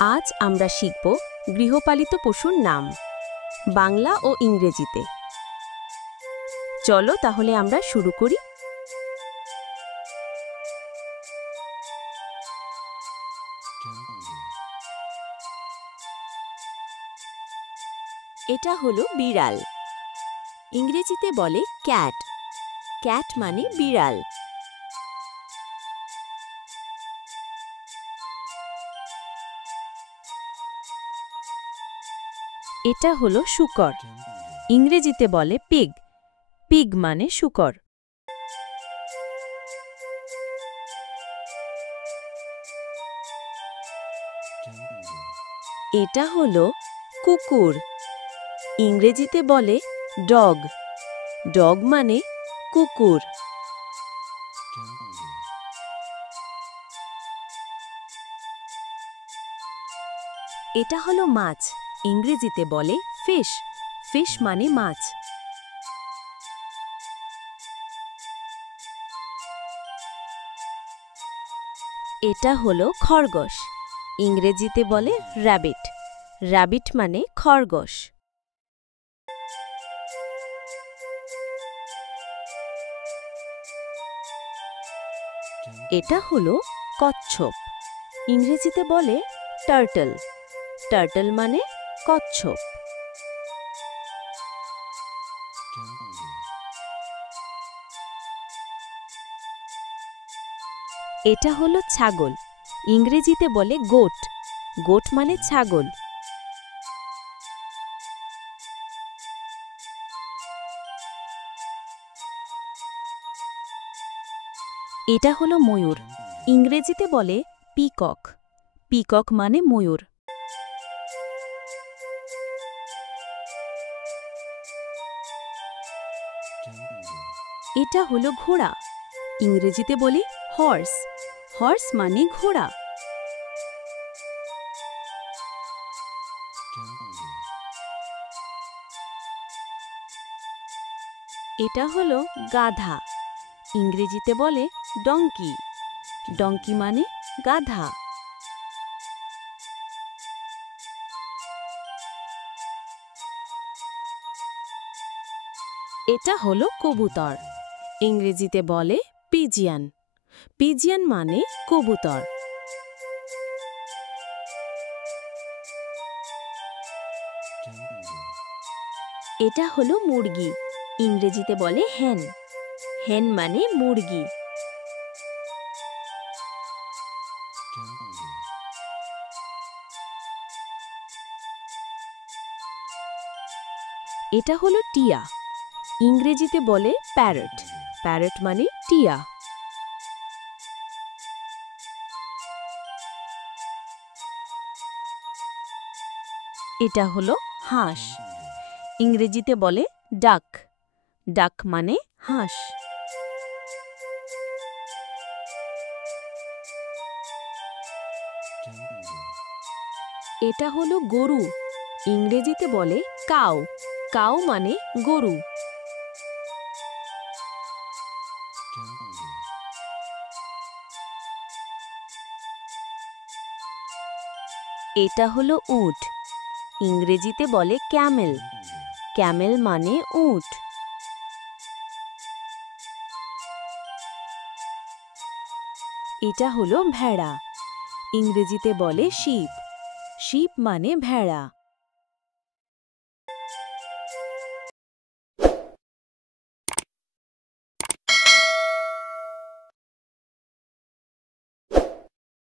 আজ আমরা শিখব গৃহপালিত পশুর নাম বাংলা ও ইংরেজিতে। চলো তাহলে আমরা শুরু করি। এটা হলো বিড়াল। ইংরেজিতে বলে ক্যাট। ক্যাট মানে বিড়াল। এটা হলো শূকর। ইংরেজিতে বলে পিগ। পিগ মানে শূকর। এটা হলো কুকুর। ইংরেজিতে বলে ডগ। ডগ মানে কুকুর। এটা হলো মাছ। ইংরেজিতে বলে ফিশ। ফিশ মানে মাছ। এটা হলো খরগোশ। ইংরেজিতে বলে র‍্যাবিট। র‍্যাবিট মানে খরগোশ। এটা হলো কচ্ছপ। ইংরেজিতে বলে টার্টল। টার্টল মানে কচ্ছপ। এটা হলো ছাগল। ইংরেজিতে বলে গোট। গোট মানে ছাগল। এটা হলো ময়ূর। ইংরেজিতে বলে পিকক। পিকক মানে ময়ূর। এটা হলো ঘোড়া। ইংরেজিতে বলি হর্স। হর্স মানে ঘোড়া। এটা হলো গাধা। ইংরেজিতে বলে ডঙ্কি। ডঙ্কি মানে গাধা। এটা হলো কবুতর। ইংরেজিতে বলে পিজিয়ান। পিজিয়ান মানে কবুতর। এটা হলো মুরগি। ইংরেজিতে বলে হেন। হেন মানে মুরগি। এটা হলো টিয়া। ইংরেজিতে বলে প্যারট। প্যারট মানে টিয়া। এটা হলো হাঁস। ইংরেজিতে বলে ডাক। ডাক মানে হাঁস। এটা হলো গরু। ইংরেজিতে বলে কাউ। কাউ মানে গরু। এটা হলো উট। ইংরেজিতে বলে ক্যামেল। ক্যামেল মানে উট। এটা হলো ভেড়া। ইংরেজিতে বলে শিপ। শিপ মানে ভেড়া।